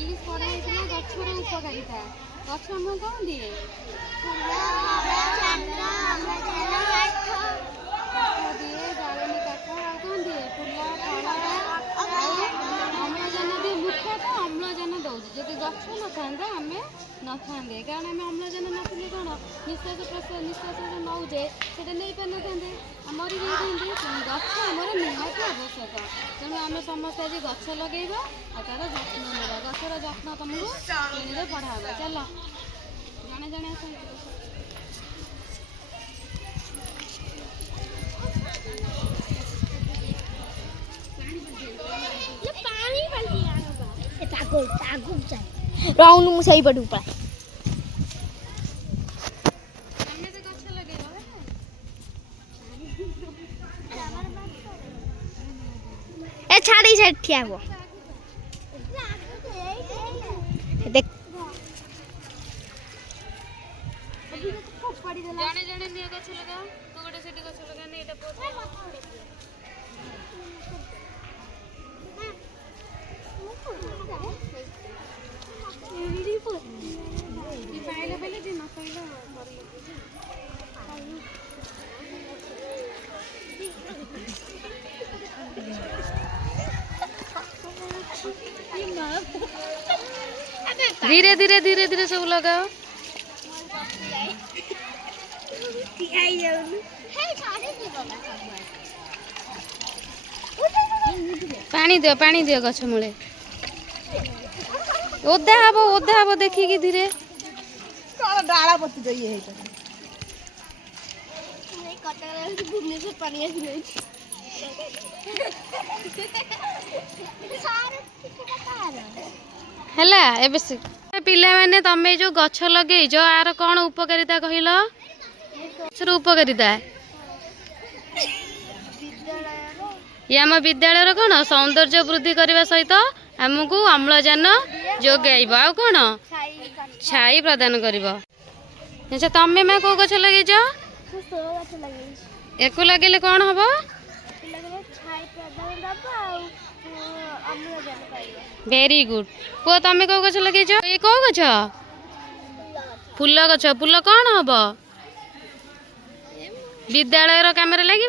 କାଲି ପଢା ହେଇଥିଲା ଗଛର ଉପକାରିତା। ଗଛ ଆମକୁ କଣ ଦିଏ? ଦିଏ ଜାଳେଣୀ କାଠ, ଆଉ କଣ ଦିଏ? ଫୁଲ, ଫଳ, ଅମ୍ଳଜାନ ଦିଏ। ମୁଖ୍ୟତଃ ଅମ୍ଳଜାନ ଦଉଛି। ଯଦି ଗଛ ନଥାନ୍ତା ଆମେ ନଥାନ୍ତେ, କାରଣ ଆମେ ଅମ୍ଳଜାନ ନଥିଲେ କଣ ନିଶ୍ୱାସ ନଉଛେ ସେଟା ନେଇପାରିନଥାନ୍ତେ, ମରିଯାଇଥାନ୍ତେ। ଗଛ ଆମର ନିହାତି ଆବଶ୍ୟକ। ତେଣୁ ଆମେ ସମସ୍ତେ ଆଜି ଗଛ ଲଗେଇବା ଆଉ ତାର ଯତ୍ନ ନେବା। ଗଛର ଯତ୍ନ ତମକୁ ଶ୍ରେଣୀରେ ପଢା ହବ। ଚାଲ ଜଣେ ଜଣେ ଆସନ୍ତୁ। राउंड मु सही पटू पा ए छाड़ी से ठिया हो देख जणे जणे निया गछ लगाओ। तू गोटे सेठी गछ लगा ने एटा पोत पाइला पहले जे न पाइला धीरे धीरे धीरे धीरे सब लगाओ। पानी दियो गछ मूले। ओदा हबो देखिकी धीरे डाला पति जाइए है भुवनेश्वर पानी हैला एबे पिला माने तमे जो गछ लगेइछ आर कोन उपकारिता कहिलो? गछर उपकारिता ये आम विद्यालय कौन सौंदर्य वृद्धि करने सहित आमको अम्लजान जोगाइब आ कौन छाई प्रदान कर। अच्छा तमें माँ कौ गछ लगे एक लगे कौन हम? वेरी गुड पुआ तमें कौ गछ लगे ये कौ गछ? फूल गछ। फूल कौन हम विद्यालय काम लगे?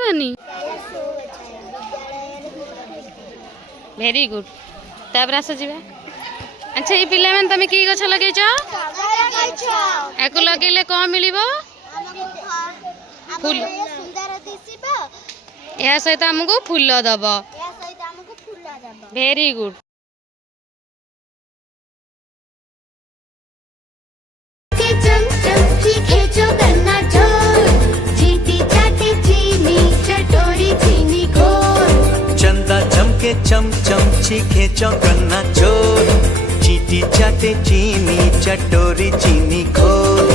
वेरी गुड तापर आस जा। अच्छा ये पिला मैंने तुम कि गछ लगे लगे कौन मिल फूल या सहित आमको फूल दब। वेरी गुड चम चम चीखे चौकन्ना चोर चीटी चाटे चीनी चटोरी चीनी खोर।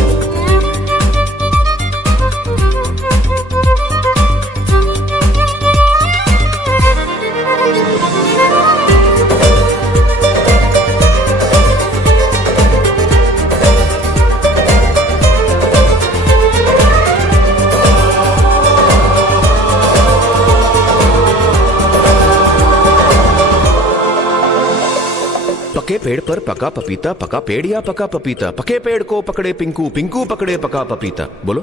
पके पेड़ पर पका पपीता, पका पेड़ या पका पपीता? पके पेड़ को पकड़े पिंकू, पिंकू पकड़े पका पपीता। बोलो।